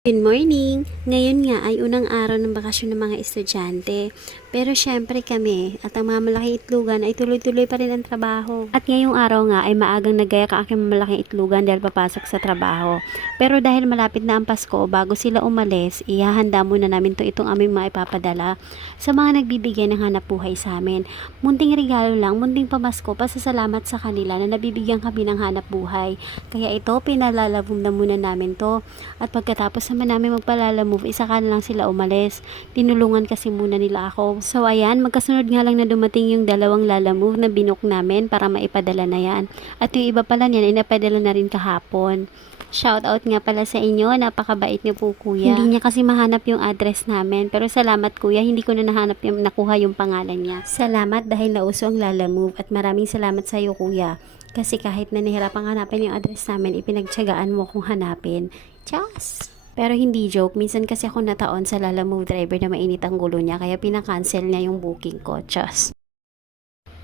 Good morning! Ngayon nga ay unang araw ng bakasyon ng mga estudyante. Pero syempre kami at ang mga malaking itlogan ay tuloy-tuloy pa rin ang trabaho. At ngayong araw nga ay maagang nagaya ka aking malaking itlogan dahil papasok sa trabaho. Pero dahil malapit na ang Pasko, bago sila umalis, ihahanda muna namin itong aming mga ipapadala sa mga nagbibigay ng hanap buhay sa amin. Munting regalo lang, munting pamasko, pasasalamat sa kanila na nabibigyan kami ng hanap buhay. Kaya ito, pinalalabong na muna namin to. At pagkatapos naman namin magpalalamove, isa ka na lang sila umalis. Tinulungan kasi muna nila ako. So ayan, magkasunod nga lang na dumating yung dalawang lalamove na binook namin para maipadala na yan. At yung iba pala niyan ay napadala na rin kahapon. Shout out nga pala sa inyo, napakabait niyo po kuya. Hindi niya kasi mahanap yung address namin, pero salamat kuya, hindi ko na nakuha yung pangalan niya. Salamat dahil nauso ang lalamove at maraming salamat sa iyo kuya. Kasi kahit na nahirapang hanapin yung address namin, ipinagtiyagaan mo kung hanapin. Chas! Pero hindi joke, minsan kasi ako nataon sa Lalamove driver na mainit ang gulo niya, kaya pinakancel niya yung booking ko. Chas!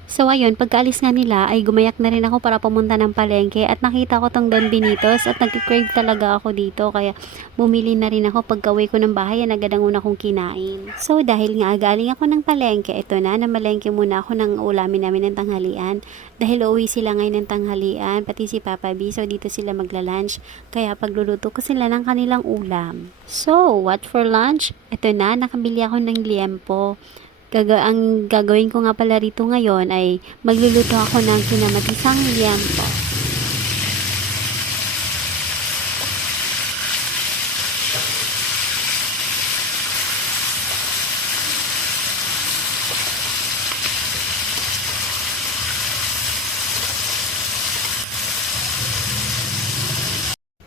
So ayun, pagkaalis nga nila ay gumayak na rin ako para pumunta ng palengke at nakita ko tong Don Benitos at nag-crave talaga ako dito kaya bumili na rin ako. Pagka-uwi ko ng bahay yan agad ang una kong kinain. So dahil nga galing ako ng palengke, ito na, namalengke muna ako ng ulamin namin ng tanghalian dahil uuwi sila ngayon ng tanghalian, pati si Papa B, so dito sila magla-lunch kaya pagluluto ko sila ng kanilang ulam. So what for lunch? Ito na, nakabili ako ng liempo. Ang gagawin ko nga pala rito ngayon ay magluluto ako ng kinamatisang liempo.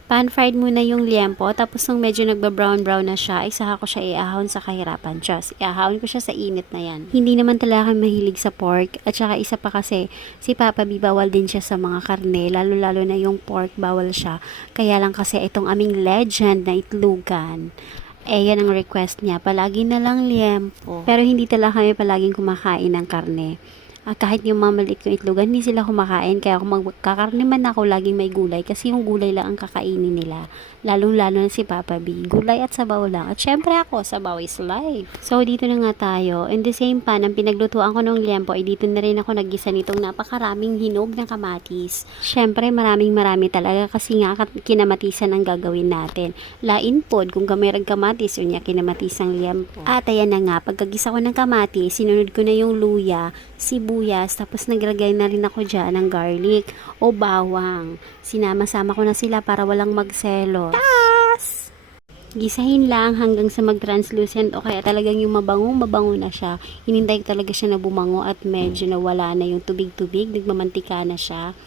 Pan-fried muna yung liempo, tapos nung medyo nagba-brown-brown na siya, ay saka ko siya iahon sa kahirapan. Just, iahon ko siya sa init na yan. Hindi naman talaga kami mahilig sa pork, at saka isa pa kasi, si Papa B bawal din siya sa mga karne, lalo-lalo na yung pork, bawal siya. Kaya lang kasi itong aming legend na itlugan, yan ang request niya, palagi na lang liempo. Pero hindi talaga kami palaging kumakain ng karne. Kahit yung mga maliit yung itlogan, hindi sila kumakain. Kaya kung magkakarne man ako, laging may gulay. Kasi yung gulay lang ang kakainin nila. Lalong-lalo na si Papa B. Gulay at sabaw lang. At syempre ako, sabaw is life. So, dito na nga tayo. In the same pan, ang pinaglutuan ko ng liempo, ay dito na rin ako naggisa nitong napakaraming hinog na kamatis. Syempre, marami talaga kasi nga kinamatisan ang gagawin natin. Lain pod, kung gamerag kamatis, yun niya kinamatisang liempo. At ayan na nga, pagkagisa ko ng kamatis, sinunod ko na yung luya, sibuyas, tapos naglagay na rin ako dyan ng garlic o bawang. Sinama-sama ko na sila para walang magselo. Tas! Gisahin lang hanggang sa mag-translucent o kaya talagang yung mabango na siya. Hinintay ko talaga siya na bumango at medyo nawala na yung tubig-tubig, nagmamantika na siya.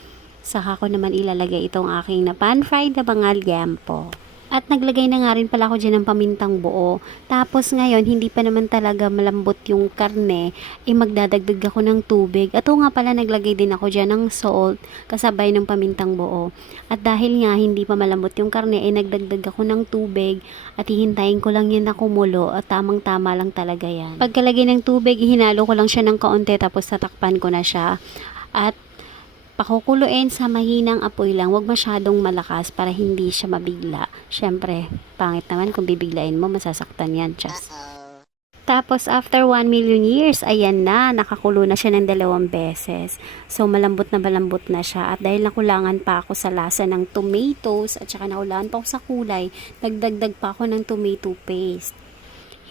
Saka ko naman ilalagay itong aking na pan-fried na bangal liempo. At naglagay na nga rin pala ako dyan ng pamintang buo. Tapos ngayon, hindi pa naman talaga malambot yung karne, magdadagdag ako ng tubig. At nga pala, naglagay din ako dyan ng salt, kasabay ng pamintang buo. At dahil nga, hindi pa malambot yung karne, nagdagdag ako ng tubig. At hihintayin ko lang yan na kumulo. At tamang-tama lang talaga yan. Pagkalagay ng tubig, hinalo ko lang siya ng kaunti, tapos tatakpan ko na siya. At pakukuluin sa mahinang apoy lang, wag masyadong malakas para hindi siya mabigla. Syempre, pangit naman kung bibiglain mo, masasaktan yan, Chas. Tapos, after 1 million years, ayan na, nakakulo na siya ng 2 beses. So, malambot na siya. At dahil nakulangan pa ako sa lasa ng tomatoes, at saka nakulangan pa ako sa kulay, nagdagdag pa ako ng tomato paste.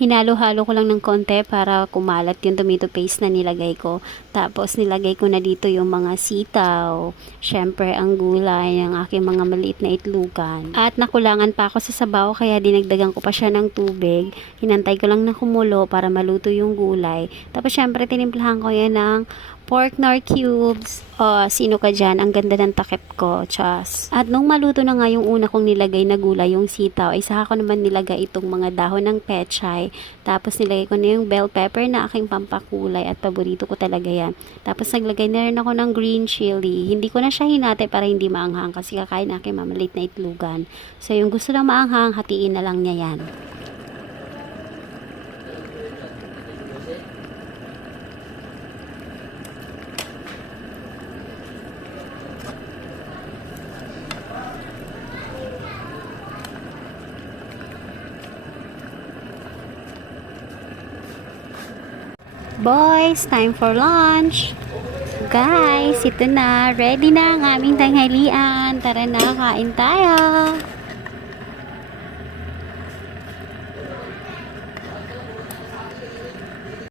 Hinalo-halo ko lang ng konti para kumalat yung tomato paste na nilagay ko. Tapos nilagay ko na dito yung mga sitaw, syempre ang gulay ng aking mga maliit na itlugan. At nakulangan pa ako sa sabaw kaya dinagdagan ko pa siya ng tubig. Hinantay ko lang na kumulo para maluto yung gulay. Tapos syempre tinimplahan ko yan ng pork nor cubes. Sino ka dyan? Ang ganda ng takip ko. Chas. At nung maluto na nga yung una kong nilagay na gulay, yung sitaw, ay saka ko naman nilagay itong mga dahon ng pechay. Tapos nilagay ko na yung bell pepper na aking pampakulay at paborito ko talaga yan. Tapos naglagay na rin ako ng green chili. Hindi ko na siya hinati para hindi maanghang kasi kakain na aking mamalit na itlugan. So yung gusto lang maanghang, hatiin na lang niya yan. Boys, time for lunch. Guys, ito na. Ready na ang aming tanghalian. Tara na, kain tayo.